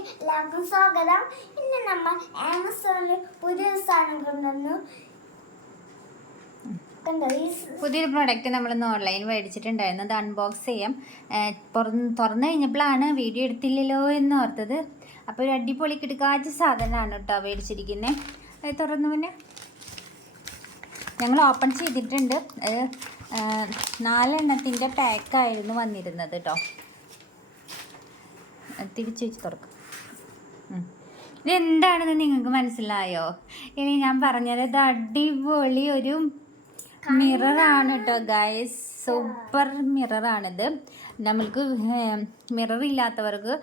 എല്ലാവർക്കും സ്വാഗതം. ഇന്ന് നമ്മൾ ആമസോണിൽ പുതിയൊരു സാധനം കൊണ്ടുവന്നു. പുതിയൊരു പ്രോഡക്റ്റ് നമ്മളിന്ന് ഓൺലൈൻ മേടിച്ചിട്ടുണ്ടായിരുന്നു. അത് അൺബോക്സ് ചെയ്യാം. തുറന്നു കഴിഞ്ഞപ്പോഴാണ് വീഡിയോ എടുത്തില്ലല്ലോ എന്ന് ഓർത്തത്. അപ്പോൾ ഒരു അടിപൊളി കിടക്കാച്ച സാധനമാണ് കേട്ടോ മേടിച്ചിരിക്കുന്നത്. അത് തുറന്നു പിന്നെ ഞങ്ങൾ ഓപ്പൺ ചെയ്തിട്ടുണ്ട്. 4 എണ്ണത്തിൻ്റെ പാക്കായിരുന്നു വന്നിരുന്നത് കേട്ടോ. തിരിച്ചു വെച്ച് തുറക്കും. ഇതെന്താണെന്ന് നിങ്ങൾക്ക് മനസ്സിലായോ? ഇനി ഞാൻ പറഞ്ഞത് ഇത് അടിപൊളി ഒരു മിററാണ് കേട്ടോ ഗൈസ്. സൂപ്പർ മിററാണിത്. നമ്മൾക്ക് മിറർ ഇല്ലാത്തവർക്ക്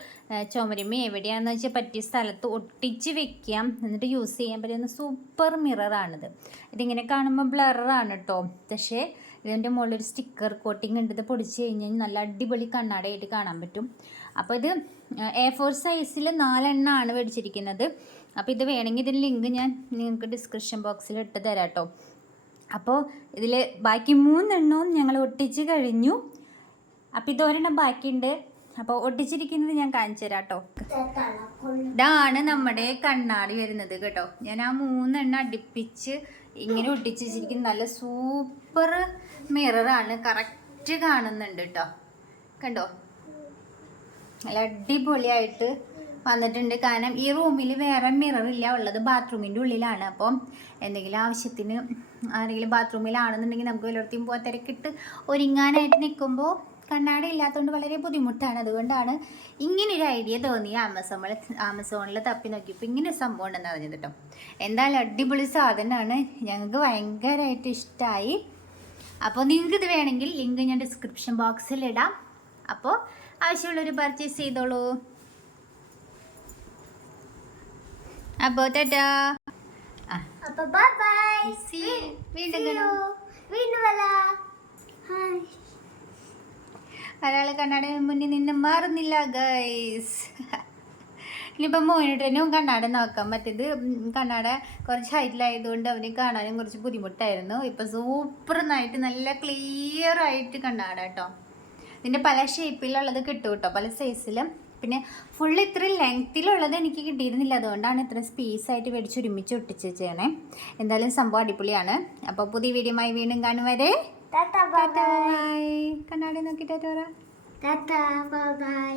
ചുമരുമേ എവിടെയാണെന്ന് വെച്ചാൽ പറ്റിയ സ്ഥലത്ത് ഒട്ടിച്ച് വെക്കാം, എന്നിട്ട് യൂസ് ചെയ്യാൻ പറ്റുന്ന സൂപ്പർ മിററാണിത്. ഇതിങ്ങനെ കാണുമ്പോൾ ബ്ലറാണ് കേട്ടോ, പക്ഷേ ഇതിൻ്റെ മുകളിലൊരു സ്റ്റിക്കർ കോട്ടിങ് ഉണ്ട്. ഇത് പൊടിച്ച് കഴിഞ്ഞാൽ നല്ല അടിപൊളി കണ്ണാടിയായിട്ട് കാണാൻ പറ്റും. അപ്പോൾ ഇത് A4 സൈസിൽ 4 എണ്ണമാണ് മേടിച്ചിരിക്കുന്നത്. അപ്പോൾ ഇത് വേണമെങ്കിൽ ഇതിൻ്റെ ലിങ്ക് ഞാൻ നിങ്ങൾക്ക് ഡിസ്ക്രിപ്ഷൻ ബോക്സിൽ ഇട്ട് തരാം കേട്ടോ. അപ്പോൾ ഇതിൽ ബാക്കി 3 എണ്ണവും ഞങ്ങൾ ഒട്ടിച്ച് കഴിഞ്ഞു. അപ്പോൾ ഇതൊരെണ്ണം ബാക്കിയുണ്ട്. അപ്പോൾ ഒട്ടിച്ചിരിക്കുന്നത് ഞാൻ കാണിച്ചു തരാം കേട്ടോ. ഇതാണ് നമ്മുടെ കണ്ണാടി വരുന്നത് കേട്ടോ. ഞാൻ ആ 3 എണ്ണം അടുപ്പിച്ച് ഇങ്ങനെ ഒട്ടിച്ച് വെച്ചിരിക്കുന്നത്. നല്ല സൂപ്പർ മിററാണ്, കറക്റ്റ് കാണുന്നുണ്ട് കേട്ടോ. കണ്ടോ, നല്ല അടിപൊളിയായിട്ട് വന്നിട്ടുണ്ട്. കാരണം ഈ റൂമിൽ വേറെ മിററില്ല, ഉള്ളത് ബാത്റൂമിൻ്റെ ഉള്ളിലാണ്. അപ്പം എന്തെങ്കിലും ആവശ്യത്തിന് ആരെങ്കിലും ബാത്റൂമിലാണെന്നുണ്ടെങ്കിൽ നമുക്ക് വല്ലയിടത്തും പോകാൻ തിരക്കിട്ട് ഒരുങ്ങാനായിട്ട് നിൽക്കുമ്പോൾ കണ്ണാടി ഇല്ലാത്തതുകൊണ്ട് വളരെ ബുദ്ധിമുട്ടാണ്. അതുകൊണ്ടാണ് ഇങ്ങനൊരു ഐഡിയ തോന്നി. ആമസോണിൽ തപ്പി നോക്കിയപ്പോൾ ഇങ്ങനെ സംഭവം ഉണ്ടെന്ന് അറിഞ്ഞത് കേട്ടോ. എന്തായാലും അടിപൊളി സാധനമാണ്, ഞങ്ങൾക്ക് ഭയങ്കരമായിട്ട് ഇഷ്ടമായി. അപ്പോൾ നിങ്ങൾക്കിത് വേണമെങ്കിൽ ലിങ്ക് ഞാൻ ഡിസ്ക്രിപ്ഷൻ ബോക്സിൽ ഇടാം. അപ്പോൾ ആവശ്യമുള്ളവർ പർച്ചേസ് ചെയ്തോളൂ. അപ്പോൾ ടാറ്റാ. അപ്പോൾ ബൈ ബൈ. വീണ്ടും വരാം. ഒരാൾ കണ്ണാടി മുന്നിൽ നിന്ന് മാറുന്നില്ല ഗൈസ്. ഇനിയിപ്പോൾ മോനിട്ടനും കണ്ണാട നോക്കാം. മറ്റേത് കണ്ണാട കുറച്ച് ഹൈറ്റിലായതുകൊണ്ട് അവന് കാണാനും കുറച്ച് ബുദ്ധിമുട്ടായിരുന്നു. ഇപ്പോൾ സൂപ്പറായിട്ട് നല്ല ക്ലിയർ ആയിട്ട് കണ്ണാട കേട്ടോ. ഇതിൻ്റെ പല ഷേപ്പിലുള്ളത് കിട്ടും കേട്ടോ, പല സൈസിലും. പിന്നെ ഫുൾ ഇത്ര ലെങ്ത്തിലുള്ളത് എനിക്ക് കിട്ടിയിരുന്നില്ല, അതുകൊണ്ടാണ് ഇത്ര സ്പേസായിട്ട് മേടിച്ച് ഒരുമിച്ച് ഒട്ടിച്ച് ചെയ്യണേ. എന്തായാലും സംഭവം അടിപൊളിയാണ്. അപ്പോൾ പുതിയ വീഡിയോയുമായി വീണ്ടും കാണും വരെ ടാറ്റാ ബൈ ബൈ. കണ്ണാടി നോക്കിയിട്ട് ടാറ്റാ ബൈ ബൈ.